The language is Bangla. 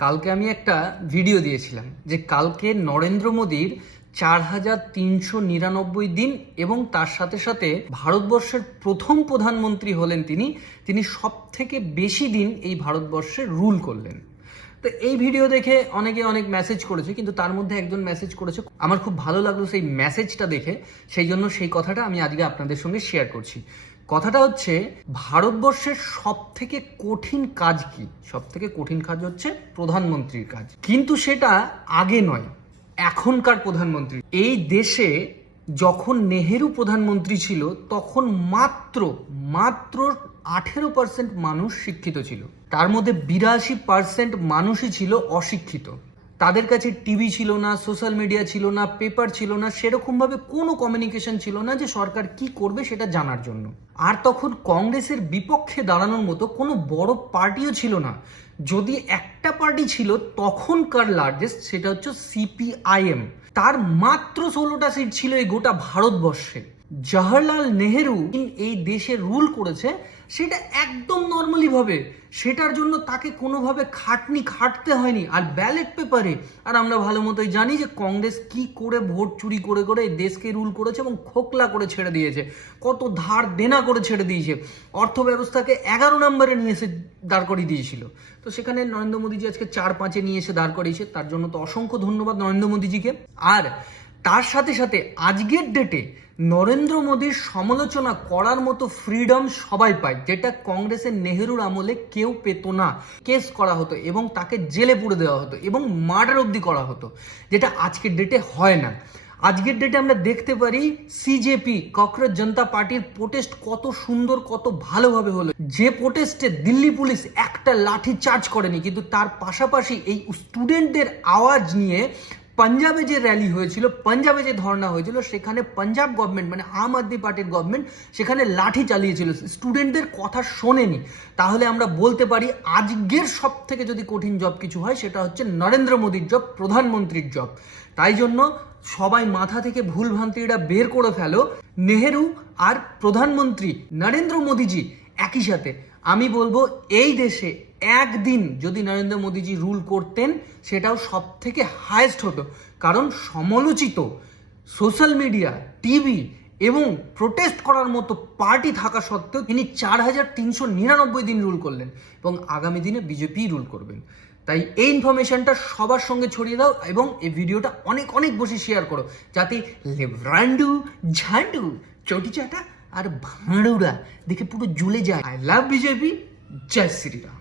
কালকে আমি একটা ভিডিও দিয়েছিলাম যে কালকে নরেন্দ্র মোদীর 4399 দিন এবং তার সাথে সাথে ভারতবর্ষের প্রথম প্রধানমন্ত্রী হলেন তিনি সব থেকে বেশি দিন এই ভারতবর্ষে রুল করলেন। তো এই ভিডিও দেখে অনেকে অনেক মেসেজ করেছে, কিন্তু তার মধ্যে একজন মেসেজ করেছে, আমার খুব ভালো লাগলো সেই মেসেজটা দেখে, সেই জন্য সেই কথাটা আমি আজকে আপনাদের সঙ্গে শেয়ার করছি। কথাটা হচ্ছে, ভারতবর্ষের সব থেকে কঠিন কাজ কি? সব থেকে কঠিন কাজ হচ্ছে প্রধানমন্ত্রীর কাজ, কিন্তু সেটা আগে নয়, এখনকার প্রধানমন্ত্রী। এই দেশে যখন নেহেরু প্রধানমন্ত্রী ছিল তখন মাত্র 18% মানুষ শিক্ষিত ছিল, তার মধ্যে 82% মানুষই ছিল অশিক্ষিত। তাদের কাছে টিভি ছিল না, সোশ্যাল মিডিয়া ছিল না, পেপার ছিল না, সেরকমভাবে কোনো কমিউনিকেশন ছিল না যে সরকার কি করবে সেটা জানার জন্য। আর তখন কংগ্রেসের বিপক্ষে দাঁড়ানোর মতো কোনো বড় পার্টিও ছিল না। যদি একটা পার্টি ছিল তখনকার লার্জেস্ট, সেটা হচ্ছে সিপিআইএম। তার মাত্র 16টা সিট ছিল এই গোটা ভারতবর্ষে। জওহরলাল নেহেরু এই দেশে রুল করেছে সেটা একদম নর্মালি ভাবে, সেটার জন্য তাকে কোনোভাবে খাটতে হয়নি। আর ব্যালট পেপারে, আর আমরা ভালো মতোই জানি যে কংগ্রেস কি করে ভোট চুরি করে করে এই দেশকে রুল করেছে এবং খোকলা করে ছেড়ে দিয়েছে, কত ধার দেনা করে ছেড়ে দিয়েছে, অর্থ ব্যবস্থাকে 11 নম্বরে নিয়ে এসে দাঁড় করিয়ে দিয়েছিল। তো সেখানে নরেন্দ্র মোদীজি আজকে 4-5-এ নিয়ে এসে দাঁড় করিয়েছে, তার জন্য তো অসংখ্য ধন্যবাদ নরেন্দ্র মোদীজিকে। আর তার সাথে সাথে আজকের ডেটে নরেন্দ্র মোদীর সমালোচনা করার মতো ফ্রিডম সবাই পায়, যেটা কংগ্রেসের নেহেরুর আমলে কেউ পেত না। কেস করা হতো এবং তাকে জেলে পুরে দেওয়া হতো এবং মার্ডার অবধি করা হতো, যেটা আজকের ডেটে হয় না। আজকের ডেটে আমরা দেখতে পারি সিজেপি, ককরোচ জনতা পার্টির প্রোটেস্ট কত সুন্দর, কত ভালোভাবে হলো। যে প্রোটেস্টে দিল্লি পুলিশ একটা লাঠি চার্জ করেনি, কিন্তু তার পাশাপাশি এই স্টুডেন্টদের আওয়াজ নিয়ে পাঞ্জাবে যে র্যালি হয়েছিল, পাঞ্জাবে যে ধর্ণা হয়েছিল, সেখানে পাঞ্জাব গভর্নমেন্ট মানে আম আদমি পার্টির গভর্নমেন্ট সেখানে লাঠি চালিয়েছিল, স্টুডেন্টদের কথা শোনেনি। তাহলে আমরা বলতে পারি আজকের সব থেকে যদি কঠিন জব কিছু হয় সেটা হচ্ছে নরেন্দ্র মোদীর জব, প্রধানমন্ত্রীর জব। তাই জন্য সবাই মাথা থেকে ভুল ভ্রান্তিটা বের করে ফেলো। নেহেরু আর প্রধানমন্ত্রী নরেন্দ্র মোদীজি একই সাথে। আমি বলবো এই দেশে একদিন যদি নরেন্দ্র মোদীজি রুল করতেন সেটাও সব থেকে হায়েস্ট হতো, কারণ সমালোচিত সোশ্যাল মিডিয়া, টিভি এবং প্রোটেস্ট করার মতো পার্টি থাকা সত্ত্বেও তিনি 4399 দিন রুল করলেন এবং আগামী দিনে বিজেপি রুল করবেন। তাই এই ইনফরমেশনটা সবার সঙ্গে ছড়িয়ে দাও এবং এই ভিডিওটা অনেক অনেক বেশি শেয়ার করো, যাতে লেব্রান্ডু, ঝান্ডু, চটি চাটা আর ভাঁড়ুরা দেখে পুরো জ্বলে যায়। I love BJP. জয় শ্রীরাম।